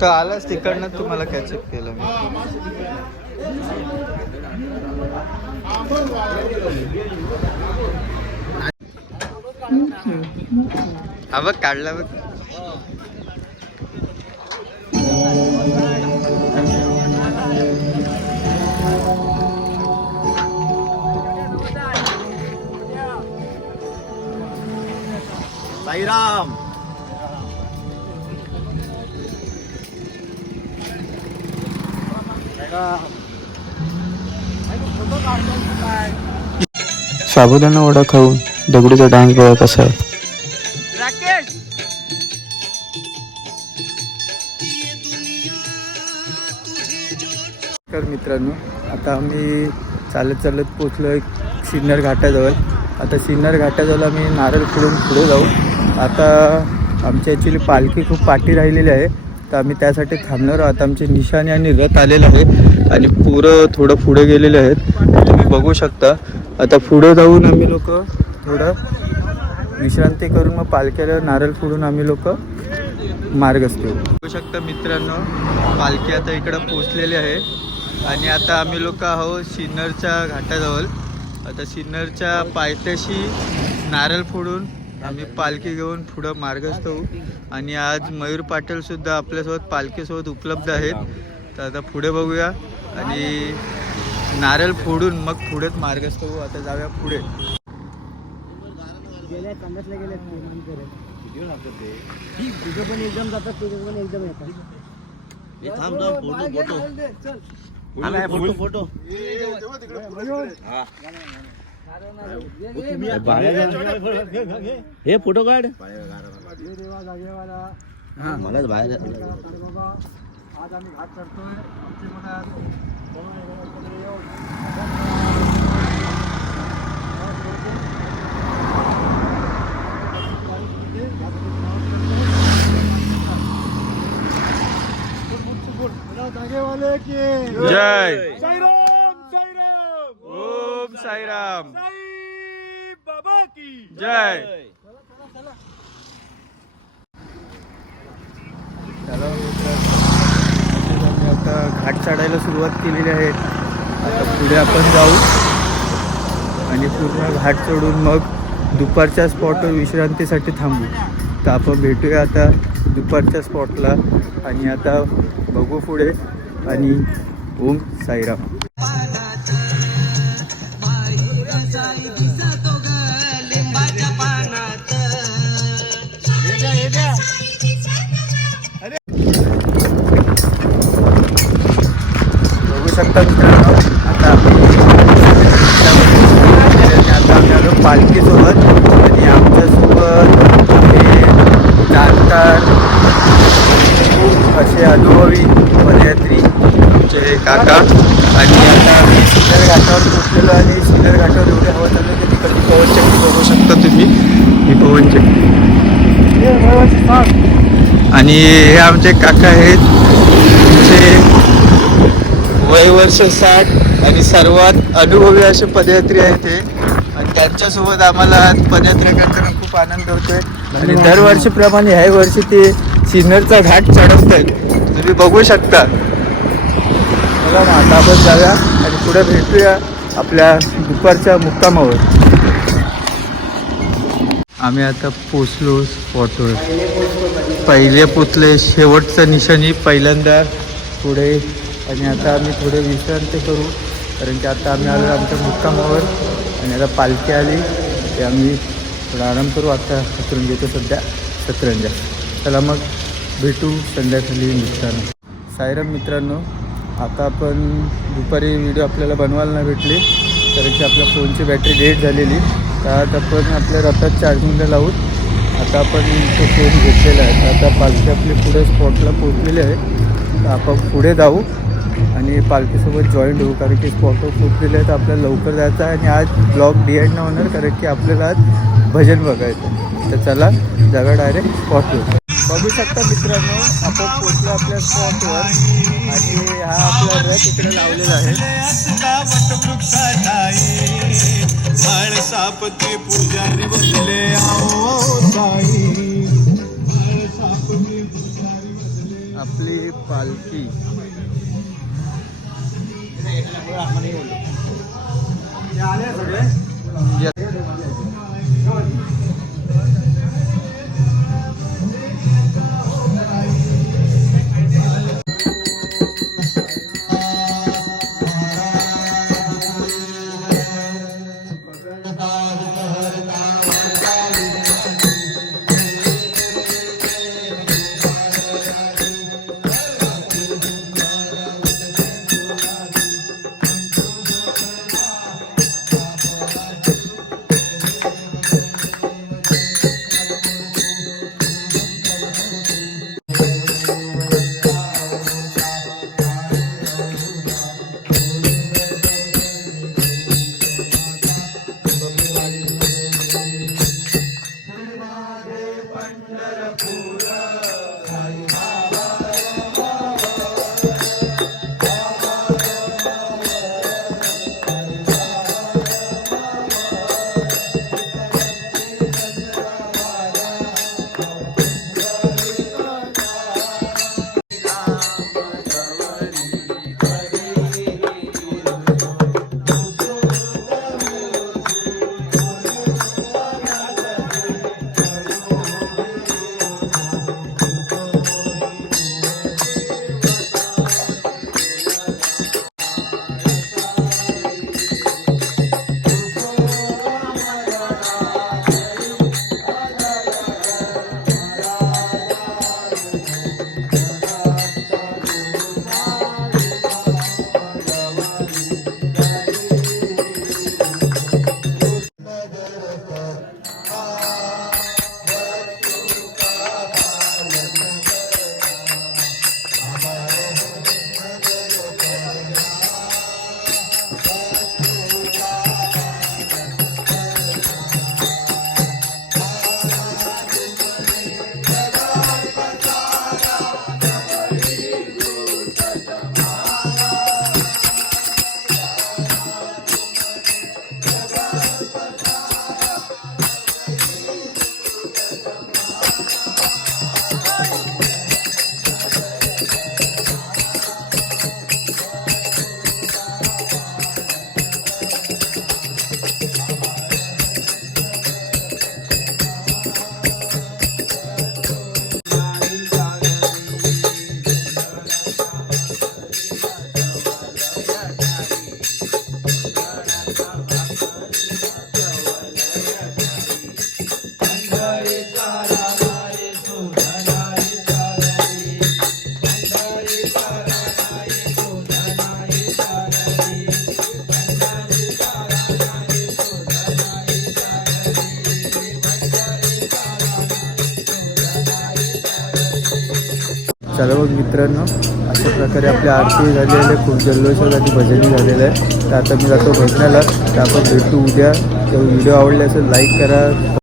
तर आलाच तिकडनं तुम्हाला कॅचअप केलं मी. हा बघ काढला बघ. साईराम. साबुदाणा वडा खाऊन दगडूचा डान्स बघा कसा आहे. तर मित्रांनो, आता आम्ही चालत पोचलो सिन्नर घाटाजवळ. आता सिन्नर घाटाजवळ आम्ही नारळ फोडून पुढे जाऊ. आता आमची ॲक्च्युली पालखी खूप पाठी राहिलेली आहे, तर आम्ही त्यासाठी थांबणार आहोत. आमचे निशाणी आणि रथ आलेलं आहे आणि थोडं पुढे गेलेले आहेत, तुम्ही बघू शकता. आता पुढे जाऊन आम्ही लोक थोडं विश्रांती करून मग पालख्याला नारळ फोडून आम्ही लोक मार्गस्थ होऊ. बघू शकता मित्रांनो, पालखी आता इकडं पोचलेली आहे आणि आता आम्ही लोक आहोत सिन्नरच्या घाटाजवळ. आता सिन्नरच्या पायथ्याशी नारळ फोडून आम्ही पालखी घेऊन पुढं मार्गस्थ होऊ. आणि आज मयूर पाटीलसुद्धा आपल्यासोबत पालखीसोबत उपलब्ध आहेत. तर आता पुढे बघूया आणि नारळ फोडून मग पुढेच मार्गस्थ होऊ. आता जाऊया पुढे. फोटो हे फोटो काढ. मलाच बाहेर आज आम्ही घाट चढतोय. जय साईराम. ओम साईराम. बाबा की जय. चला आता घाट चढायला सुरुवात केलेली आहे. आता पुढे आपण जाऊ आणि पूर्ण घाट चढून मग दुपारच्या स्पॉटवर विश्रांतीसाठी थांबू. तर आपण भेटूया आता दुपारच्या स्पॉटला. आणि आता बघू पुढे. आणि ओम साईराम. बघू शकता मित्रांनो, आता आम्ही आलो पालखीसोबत. आणि आमच्यासोबत जाणकार असे अनुभवी पदयात्री आमचे काका. आणि आता आम्ही सिन्नर घाटावर पोचलेलो आणि सिन्नर घाटावर एवढे हवा चालू आहे की कधी पवनचक्की बघू शकता तुम्ही. ही पवनचक्की. आणि हे आमचे काका आहेत, तुमचे वय वर्ष 60 आणि सर्वात अनुभवी असे पदयात्री आहेत ते. आणि त्यांच्यासोबत आम्हाला पदयात्रा करताना खूप आनंद होतोय. आणि दरवर्षीप्रमाणे ह्याही वर्षी ते सिन्नरचा घाट चढवत आहेत, तुम्ही बघू शकता. चला मग आता आपण जाऊया आणि पुढे भेटूया आपल्या दुपारच्या मुक्कामावर. आम्ही आता पोचलो स्पॉटवर. पहिले पोचले, शेवटचं निशाणी पहिल्यांदा पुढे. आणि आता आम्ही थोडे विश्रांती करू, कारण की आता आम्ही आलो आमच्या मुक्कामावर. आणि आता पालखी आली ते आम्ही थोडा आराम करू. आता सतरंज येतो सध्या सतरंजा. चला मग भेटू संध्याकाळी निघताना. साईराम मित्रांनो, आता आपण दुपारी व्हिडिओ आपल्याला बनवायला नाही भेटली, कारण की आपल्या फोनची बॅटरी डेड झालेली. तर आता आपण आपल्या रथात चार्जिंगला लावून आता आपण तो फोन घेतलेला आहे. तर आता पालखी आपली पुढे स्पॉटला पोहोचलेली आहे. तर आपण पुढे जाऊ आणि पालखीसोबत जॉईंट होऊ, कारण की स्पॉटवर पोहोचलेले आहे तर आपल्याला लवकर जायचं आहे. आणि आज ब्लॉग डिएंड न होणार, कारण की आपल्याला आज भजन बघायचं. तर चला जागा डायरेक्ट स्पॉटवर. बघू शकता मित्रांनो, आपण पोहोचलो आपल्या स्पॉटवर आणि हा आपला रथ इकडे लावलेला आहे. पुजारी बसले आपली पालखी चला मग मित्रांनो, अशा प्रकारे आपली आरती झालेली आहे. खूप जल्लोषात आणि भजनी झालेलं आहे. तर आता मी जातो भजनाला. तर आपण भेटू उद्या. तर व्हिडिओ आवडले असेल लाईक करा.